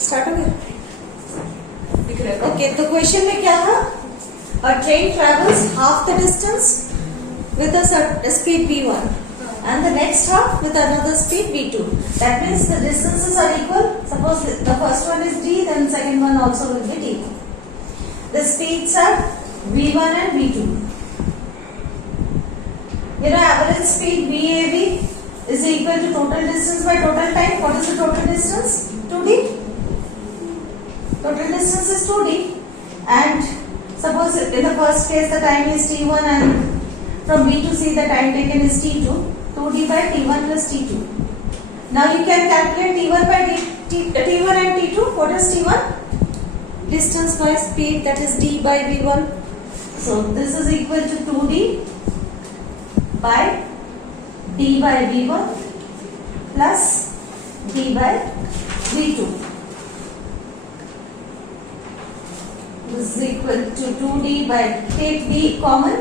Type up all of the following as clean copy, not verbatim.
Start हो गया? Okay, तो क्वेश्चन में क्या था? A train travels half the distance with a speed v1 and the next half with another speed v2. That means the distances are equal. Suppose the first one is d, then second one also will be d. The speeds are v1 and v2. You know, average speed VAV is equal to total distance by total time. What is the total distance? 2d. Total distance is 2d, and suppose in the first case the time is t1 and from B to C the time taken is t2. 2d by t1 plus t2. Now you can calculate t1 by t1 and t2. What is t1? Distance by speed, that is d by v1. So this is equal to 2d by d by v1 plus d by v2. This is equal to 2d by, take d common,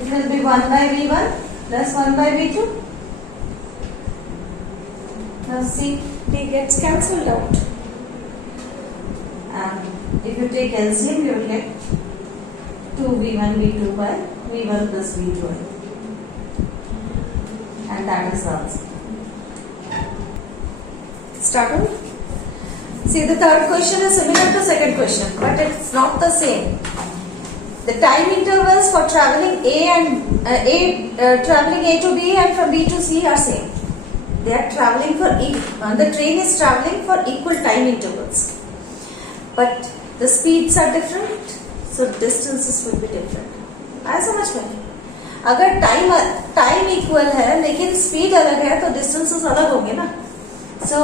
it will be 1 by v1 plus 1 by v2. Now see, d gets cancelled out. And if you take LCM, you will get 2v1 v2 by v1 plus v2. And that is the answer. Start on. See, the third question is similar to second question, but it's not the same. The time intervals for traveling traveling A to B and from B to C are same. They are traveling for the train is traveling for equal time intervals, but the speeds are different, so distances will be different. आया समझ में? अगर time equal है लेकिन speed अलग है तो distances अलग होंगे ना. So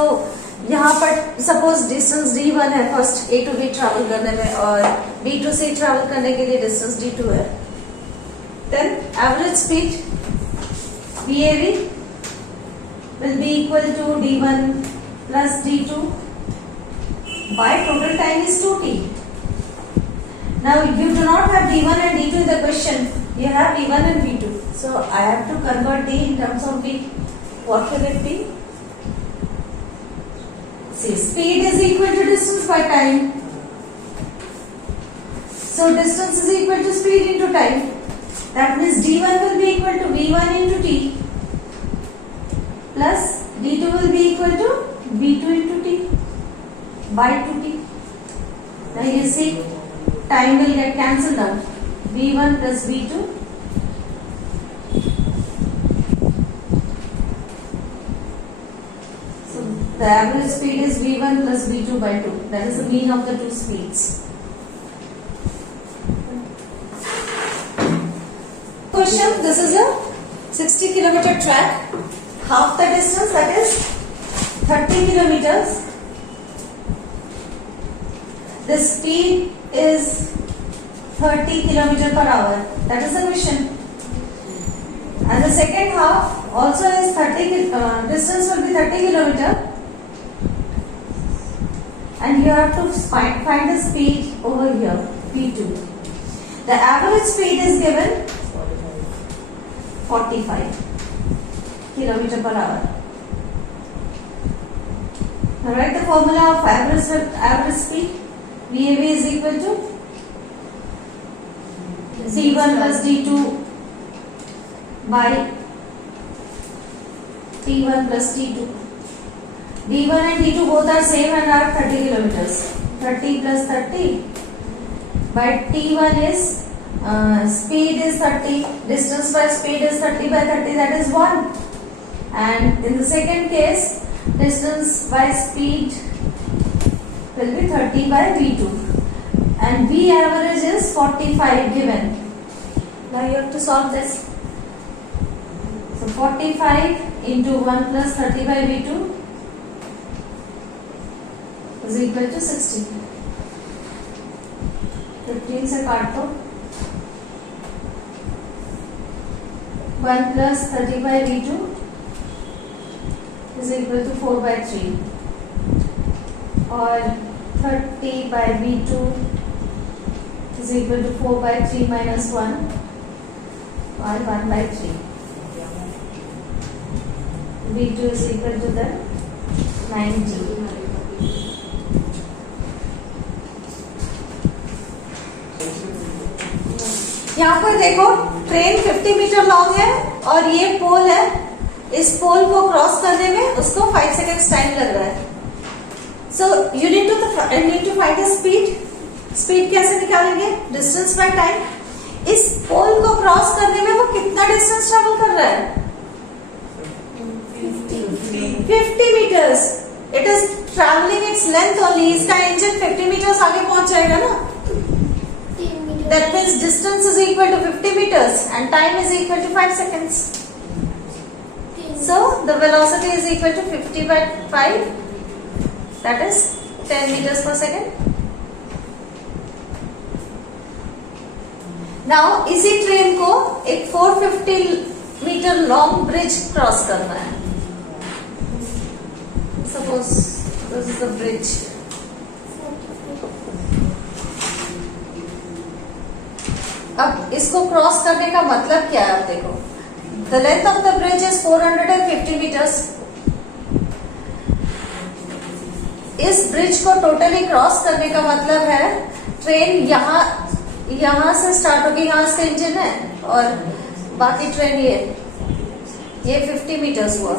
यहाँ पर सपोज डिस्टेंस d1 है first A to B travel करने में और B to C ट्रैवल करने के लिए डिस्टेंस d2 है. Then average speed VAV will be equal to d1 plus d2 by total time is 2t. Now you do not have d1 and d2 in the question. You have d1 and v2. So I have to convert d in terms of v. What will it be? See, speed is equal to distance by time. So distance is equal to speed into time. That means d1 will be equal to v1 into t plus d2 will be equal to v2 into t by 2t. Now you see, time will get cancelled out. v1 plus v2 the average speed is v1 plus v2 by 2. That is the mean of the two speeds. Question, this is a 60 kilometer track. Half the distance, that is 30 kilometers. The speed is 30 kilometer per hour. That is the question. And the second half also is 30, distance will be 30 kilometer. And you have to find the speed over here, v2. The average speed is given 45 kilometer per hour. Now write the formula of average speed. VAV is equal to c1 plus d2 by t1 plus t2. d1 and d2 both are same and are 30 kilometers. 30 plus 30 by t1 is speed is 30, distance by speed is 30 by 30, that is 1. And in the second case, distance by speed will be 30 by v2. And v average is 45 given. Now you have to solve this. So 45 into 1 plus 30 by v2 is equal to 60. 15 से काट दो. 1 plus 30 by v2 is equal to 4 by 3. और 30 by v2 is equal to 4 by 3 minus 1 or 1 by 3. v2 is equal to the 90. यहाँ पर देखो train 50 metre long है और ये पोल है, इस पोल को क्रॉस करने में उसको 5 सेकेंड्स टाइम लग रहा है. So you need to find the speed. Speed कैसे निकालेंगे? Distance by time. इस पोल को क्रॉस करने में वो कितना डिस्टेंस ट्रेवल कर रहा है? 50 meters. It is traveling its length only. इसका इंजन 50 meters आगे पहुंच जाएगा ना. That means distance is equal to 50 meters and time is equal to 5 seconds. So the velocity is equal to 50 by 5. That is 10 meters per second. Now इसी train को एक 450 metre long bridge cross करना है. Suppose this is the bridge. अब इसको cross करने का मतलब क्या है? आप देखो, the length of the bridge is 450 meters. इस ब्रिज को टोटली क्रॉस करने का मतलब है ट्रेन यहाँ से स्टार्ट होगी, यहाँ से इंजन है और बाकी ट्रेन ये 50 मीटर्स हुआ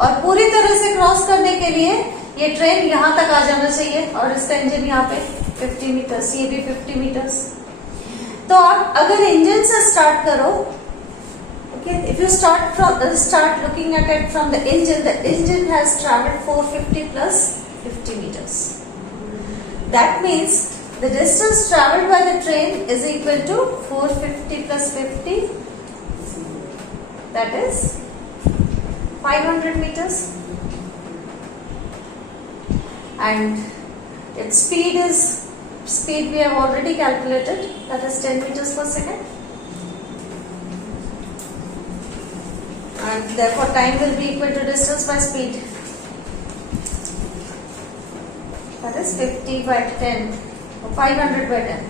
और पूरी तरह से क्रॉस करने के लिए ये ट्रेन यहाँ तक आ जाना चाहिए और इसका इंजन यहाँ पे 50 मीटर्स, ये भी 50 मीटर्स. तो आप अगर इंजन से स्टार्ट करो, okay, if you start looking at it from the engine has traveled 450 plus 50 meters. That means the distance traveled by the train is equal to 450 plus 50. That is 500 meters. And its speed we have already calculated. That is 10 meters per second. And therefore time will be equal to distance by speed. That is 50 by 10 or 500 by 10.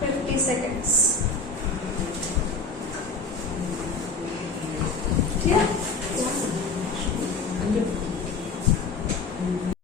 50 seconds.